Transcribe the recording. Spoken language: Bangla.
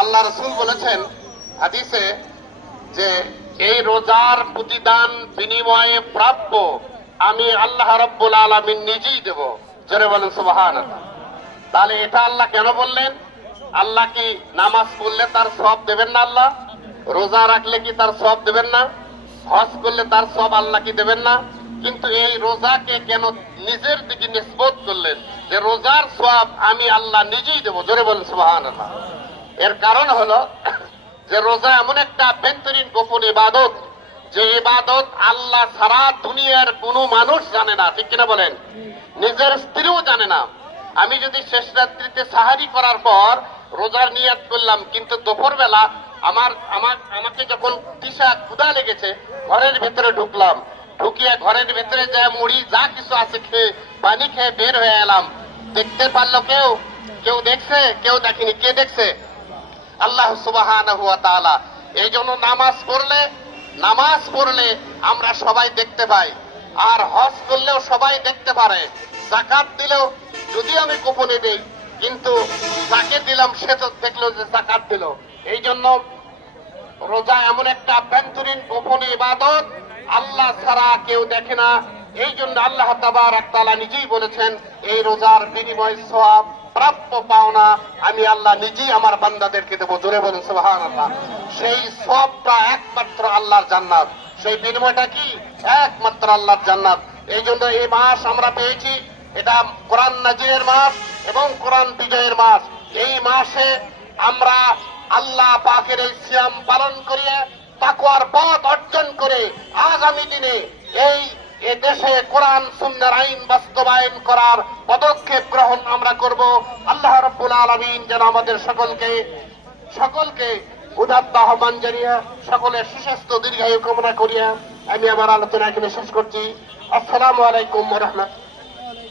আল্লাহ রাসূল বলেছেন হাদিসে যে এই রোজার প্রতিদান বিনিময়ে প্রাপ্য আমি আল্লাহ রাব্বুল আলামিন নিজেই দেব। জোরে বলেন সুবহানাল্লাহ। তাহলে এটা আল্লাহ কেন বললেন? আল্লাহ কি নামাজ পড়লে তার সওয়াব দেবেন না? আল্লাহ রোজা রাখলে কি তার সওয়াব দেবেন না? হজ করলে তার সওয়াব আল্লাহ কি দেবেন না? কিন্তু এই রোজাকে কেন নিজের দিকে নিসবত করলেন যে রোজার সওয়াব আমি আল্লাহ নিজেই দেব? জোরে বলেন সুবহানাল্লাহ। এর কারণ হলো যে রোজা এমন একটা আভ্যন্তরীণ গোপন ইবাদত, যে ইবাদত আল্লাহ সারা দুনিয়ার কোনো মানুষ জানে না। ঠিক কিনা বলেন? নিজের স্ত্রীও জানে না। আমি যদি শেষ রাত্রিতে সাহারি করার পর রোজার নিয়াত করলাম, কিন্তু দুপুর বেলা আমাকে যখন তৃষা ক্ষুধা লেগেছে, ঘরের ভেতরে ঢুকলাম, ঢুকিয়ে ঘরের ভেতরে যা মুড়ি যা কিছু আছে খেয়ে পানি খেয়ে বের হয়ে এলাম, দেখতে পারলো কেউ? কেউ দেখছে? কেউ দেখেনি। কে দেখছে? আল্লাহ সুবহানাহু ওয়া তাআলা। এই জন্য নামাজ পড়লে আমরা সবাই দেখতে পাই, আর হজ করলেও সবাই দেখতে পারে। যাকাত দিলেও যদি আমি গোপনে দেই, কিন্তু যাকে দিলাম সে তো দেখলো যে যাকাত দিল। এই জন্য রোজা এমন একটা আভ্যন্তরীণ গোপন ইবাদত, আল্লাহ ছাড়া কেউ দেখে না। এই জন্য আল্লাহ তাবারক তাআলা নিজেই বলেছেন এই রোজার বিনিময় সওয়াব প্রাপ্য পাওনা আমি আল্লাহ নিজেই আমার বান্দাদেরকে দেবো। জোরে বলেন সুবহানাল্লাহ। সেই সওয়াবটা একমাত্র আল্লাহর জান্নাত। সেই বিনিময়টা কি? একমাত্র আল্লাহর জান্নাত। এই জন্য এই মাস আমরা পেয়েছি, এটা কোরআন নাজিলের মাস এবং কোরআন বিজয়ের মাস। এই মাসে আমরা আল্লাহ পাকের এই সিয়াম পালন করিয়ে তাকওয়ার পথ অর্জন করে আগামী দিনে এই দেশে কোরআন সুন্নাহর আইন বাস্তবায়ন করার পদক্ষেপ গ্রহণ আমরা করব। আল্লাহ রাব্বুল আলামিন যেন আমাদের সকলকে উদাত্ত আহ্বান জানিয়ে সকলের সুস্বাস্থ্য দীর্ঘায়ু কামনা করিয়া আমি আমার আলোচনা এখানে শেষ করছি। আসসালামু আলাইকুম ওয়া রাহমাতুল্লাহ।